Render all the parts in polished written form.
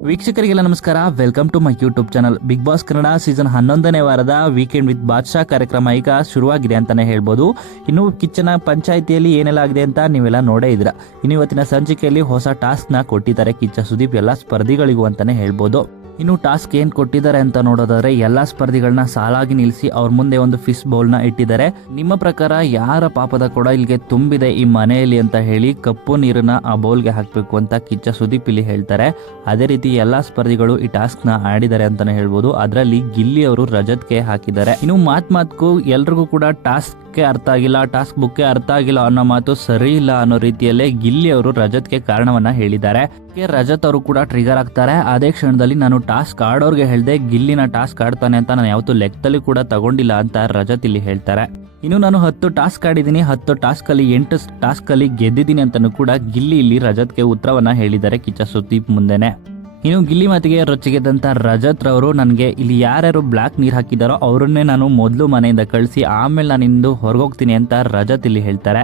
ವೀಕ್ಷಕರಿಗೆಲ್ಲ ನಮಸ್ಕಾರ. Welcome to my YouTube channel. Bigg Boss Kannada season 11ನೇ ವಾರದ ವೀಕೆಂಡ್ ವಿತ್ ಬಾದ್ಶಾ ಕಾರ್ಯಕ್ರಮ ಈಗ ಶುರುವಾಗಿದೆ ಅಂತಾನೆ ಹೇಳ್ಬೋದು. ಇನ್ನು ಕಿಚ್ಚನ ಪಂಚಾಯಿತಿಯಲ್ಲಿ ಏನೆಲ್ಲ ಆಗಿದೆ ಅಂತ ನೀವೆಲ್ಲ ನೋಡೇ ಇದ್ದೀರಾ. ಇನ್ನು ಇವತ್ತಿನ ಸಂಚಿಕೆಯಲ್ಲಿ ಹೊಸ ಟಾಸ್ಕ್ ನ ಕೊಟ್ಟಿದ್ದಾರೆ ಕಿಚ್ಚ ಸುದೀಪ್ ಎಲ್ಲ ಸ್ಪರ್ಧಿಗಳಿಗೂ ಅಂತಾನೆ ಹೇಳ್ಬೋದು. ಇನ್ನು ಟಾಸ್ಕ್ ಏನ್ ಕೊಟ್ಟಿದ್ದಾರೆ ಅಂತ ನೋಡೋದಾದ್ರೆ ಎಲ್ಲಾ ಸ್ಪರ್ಧಿಗಳನ್ನ ಸಾಲಾಗಿ ನಿಲ್ಲಿಸಿ ಅವ್ರ ಮುಂದೆ ಒಂದು ಫಿಶ್ ಬೌಲ್ ನ ಇಟ್ಟಿದ್ದಾರೆ. ನಿಮ್ಮ ಪ್ರಕಾರ ಯಾರ ಪಾಪದ ಕೊಡ ಇಲ್ಲಿಗೆ ತುಂಬಿದೆ ಈ ಮನೆಯಲ್ಲಿ ಅಂತ ಹೇಳಿ ಕಪ್ಪು ನೀರನ್ನ ಆ ಬೌಲ್ಗೆ ಹಾಕ್ಬೇಕು ಅಂತ ಕಿಚ್ಚ ಸುದೀಪ್ ಇಲ್ಲಿ ಹೇಳ್ತಾರೆ. ಅದೇ ರೀತಿ ಎಲ್ಲಾ ಸ್ಪರ್ಧಿಗಳು ಈ ಟಾಸ್ಕ್ ನ ಆಡಿದ್ದಾರೆ ಅಂತಾನೆ ಹೇಳ್ಬೋದು. ಅದರಲ್ಲಿ ಗಿಲ್ಲಿ ಅವರು ರಜತ್ಗೆ ಹಾಕಿದ್ದಾರೆ. ಇನ್ನು ಮಾತ್ಗೂ ಎಲ್ರಿಗೂ ಕೂಡ ಟಾಸ್ಕ್ ಅರ್ಥ ಆಗಿಲ್ಲ, ಟಾಸ್ಕ್ ಬುಕ್ ಅರ್ಥ ಆಗಿಲ್ಲ ಅನ್ನೋ ಮಾತು ಸರಿ ಇಲ್ಲ ಅನ್ನೋ ರೀತಿಯಲ್ಲೇ ಗಿಲ್ಲಿ ಅವರು ರಜತ್ಗೆ ಕಾರಣವನ್ನ ಹೇಳಿದ್ದಾರೆ. ರಜತ್ ಅವರು ಕೂಡ ಟ್ರಿಗರ್ ಆಗ್ತಾರೆ. ಅದೇ ಕ್ಷಣದಲ್ಲಿ ನಾನು ಟಾಸ್ಕ್ ಆಡೋರ್ಗೆ ಹೇಳ್ದೆ, ಗಿಲ್ಲಿನ ಟಾಸ್ಕ್ ಆಡ್ತಾನೆ ಅಂತ ನಾನು ಯಾವತ್ತೂ ಲೆಕ್ಕದಲ್ಲಿ ಕೂಡ ತಗೊಂಡಿಲ್ಲ ಅಂತ ರಜತ್ ಇಲ್ಲಿ ಹೇಳ್ತಾರೆ. ಇನ್ನು ನಾನು 10 ಟಾಸ್ಕ್ ಆಡಿದ್ದೀನಿ, 10 ಟಾಸ್ಕ್ ಅಲ್ಲಿ 8 ಟಾಸ್ಕ್ ಅಲ್ಲಿ ಗೆದ್ದಿದ್ದೀನಿ ಅಂತಾನು ಕೂಡ ಗಿಲ್ಲಿ ಇಲ್ಲಿ ರಜತ್ಗೆ ಉತ್ತರವನ್ನ ಹೇಳಿದ್ದಾರೆ ಕಿಚ್ಚ ಸುದೀಪ್ ಮುಂದೆನೆ. ಇನ್ನು ಗಿಲ್ಲಿ ಮಾತಿಗೆ ರೊಚ್ಚಿಗೆದ್ದಂತ ರಜತ್ ರವರು ನನಗೆ ಇಲ್ಲಿ ಯಾರ್ಯಾರು ಬ್ಲಾಕ್ ನೀರ್ ಹಾಕಿದಾರೋ ಅವರನ್ನೇ ನಾನು ಮೊದಲು ಮನೆಯಿಂದ ಕಳಿಸಿ ಆಮೇಲೆ ನಾನಿಂದು ಹೊರಗೋಗ್ತೀನಿ ಅಂತ ರಜತ್ ಇಲ್ಲಿ ಹೇಳ್ತಾರೆ.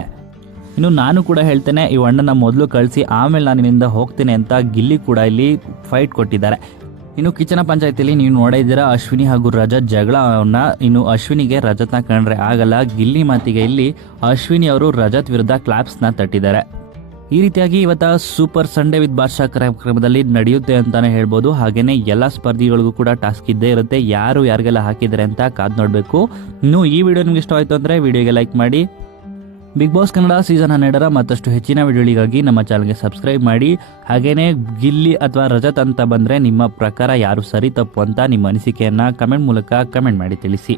ಇನ್ನು ನಾನು ಕೂಡ ಹೇಳ್ತೇನೆ, ಈ ಅಣ್ಣನ ಮೊದಲು ಕಳಿಸಿ ಆಮೇಲೆ ನಾನು ಇಲ್ಲಿಂದ ಹೋಗ್ತೀನಿ ಅಂತ ಗಿಲ್ಲಿ ಕೂಡ ಇಲ್ಲಿ ಫೈಟ್ ಕೊಟ್ಟಿದ್ದಾರೆ. ಇನ್ನು ಕಿಚ್ಚನ ಪಂಚಾಯತಿಯಲ್ಲಿ ನೀವು ನೋಡಿದ್ದೀರಾ ಅಶ್ವಿನಿ ಹಾಗೂ ರಜತ್ ಜಗಳವನ್ನ. ಇನ್ನು ಅಶ್ವಿನಿಗೆ ರಜತ್ನ ಕಂಡ್ರೆ ಆಗಲ್ಲ. ಗಿಲ್ಲಿ ಮಾತಿಗೆ ಇಲ್ಲಿ ಅಶ್ವಿನಿ ಅವರು ರಜತ್ ವಿರುದ್ಧ ಕ್ಲಾಪ್ಸ್ನ ತಟ್ಟಿದ್ದಾರೆ. ಈ ರೀತಿಯಾಗಿ ಇವತ್ತ ಸೂಪರ್ ಸಂಡೇ ವಿತ್ ಬಾದ್ಶಾ ಕಾರ್ಯಕ್ರಮದಲ್ಲಿ ನಡೆಯುತ್ತೆ ಅಂತಾನೆ ಹೇಳ್ಬೋದು. ಹಾಗೇನೆ ಎಲ್ಲ ಸ್ಪರ್ಧಿಗಳಿಗೂ ಕೂಡ ಟಾಸ್ಕ್ ಇದ್ದೇ ಇರುತ್ತೆ. ಯಾರು ಯಾರಿಗೆಲ್ಲ ಹಾಕಿದ್ದಾರೆ ಅಂತ ಕಾದ್ ನೋಡಬೇಕು. ಇನ್ನು ಈ ವಿಡಿಯೋ ನಿಮ್ಗೆ ಇಷ್ಟ ಆಯ್ತು ಅಂದ್ರೆ ವಿಡಿಯೋಗೆ ಲೈಕ್ ಮಾಡಿ. ಬಿಗ್ ಬಾಸ್ ಕನ್ನಡ ಸೀಸನ್ 12ರ ಮತ್ತಷ್ಟು ಹೆಚ್ಚಿನ ವಿಡಿಯೋಗಳಿಗಾಗಿ ನಮ್ಮ ಚಾನಲ್ಗೆ ಸಬ್ಸ್ಕ್ರೈಬ್ ಮಾಡಿ. ಹಾಗೇನೆ ಗಿಲ್ಲಿ ಅಥವಾ ರಜತ್ ಅಂತ ಬಂದ್ರೆ ನಿಮ್ಮ ಪ್ರಕಾರ ಯಾರು ಸರಿ ತಪ್ಪು ಅಂತ ನಿಮ್ಮ ಅನಿಸಿಕೆಯನ್ನ ಕಮೆಂಟ್ ಮೂಲಕ ಕಮೆಂಟ್ ಮಾಡಿ ತಿಳಿಸಿ.